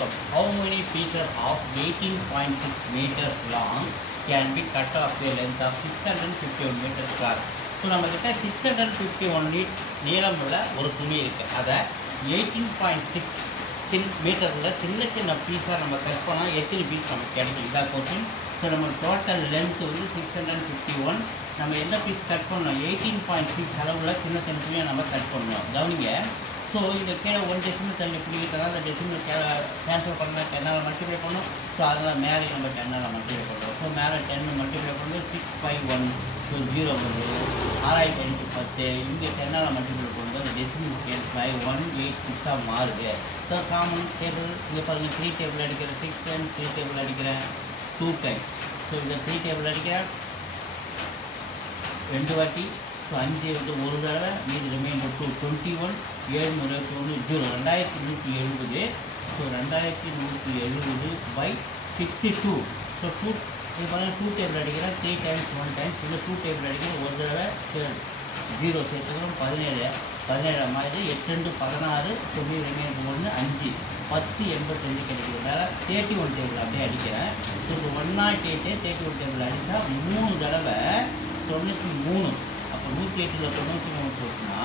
outcome. How many pieces of 18.6 meters long can be cut off a length of 651 meters cross? So நம்மக்கிட்ட 651 நீளம் உள்ள ஒரு துணி இருக்குது. அதை 18.6 மீட்டரில் சின்ன சின்ன பீஸாக நம்ம கட் பண்ணால் எத்தனை பீஸ் நமக்கு கிடைக்கும்? இதாக கொஸ்டின். ஸோ நம்ம டோட்டல் லென்த் வந்து 651. நம்ம என்ன பீஸ் கட் பண்ணோம்? 18.6 அளவில் சின்ன சின்ன துணியை நம்ம கட் பண்ணோம். கவனிங்க. ஸோ இந்த கீழே 1 டெசிமல் தள்ளி பிடிக்கிறதா அந்த டெசிமல் கேன்சல் பண்ணால் 10ஆல் மல்டிப்ளை பண்ணோம். ஸோ அதனால் மேலே நம்ம 10ஆல் மல்டிப்ளை பண்ணுறோம். ஸோ மேலே 10 மல்டிப்ளை பண்ணும்போது 651. ஸோ 0 வந்து 6510. இங்கே 10ஆல் மல்டிப்ளை பண்ணும்போது அந்த டெசிமல் ஸ்கேல் பை 186 மாறுது. ஸோ காமன் டேபிள் இங்கே பாருங்கள், 3 டேபிள் அடிக்கிறேன், 6 டைம்ஸ் 3 டேபிள் அடிக்கிறேன், 2 டைம்ஸ். ஸோ இந்த 3 டேபிள் அடிக்கிறேன் 2 வாட்டி. ஸோ 5 வந்து ஒரு தடவை, மீது ரிமைண்டர் 21 721 0 2170. So 2170 by 62. ஸோ 2 இது பாருங்கள், 2 டேபிள் அடிக்கிறேன் 3 டைம்ஸ் 1 டைம்ஸ். இல்லை 2 டேபிள் அடிக்கிறேன் ஒரு தடவை 0 சேர்த்துக்கிறோம் 17 மாதிரி 8 2 16. ஸோ மீது ரிமைண்டர் 1 5 10 85 கிடைக்கிறதுனால 31 டேபிள் அப்படியே அடிக்கிறேன். ஸோ இப்போ 108 31 டேபிள் அடித்தா 3 தடவை 93. அப்போ 108ல் 93 போச்சுன்னா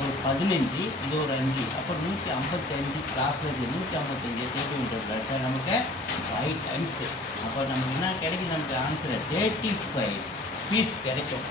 ஒரு 15, இது ஒரு 5, அப்போ 155 கிராஸ் 155 31 டேபிள் அடித்தா நமக்கு 5 டைம்ஸ். அப்போ நமக்கு என்ன கிடைக்கும்? நமக்கு ஆன்சர் 35 பீஸ் கிடைக்கும்.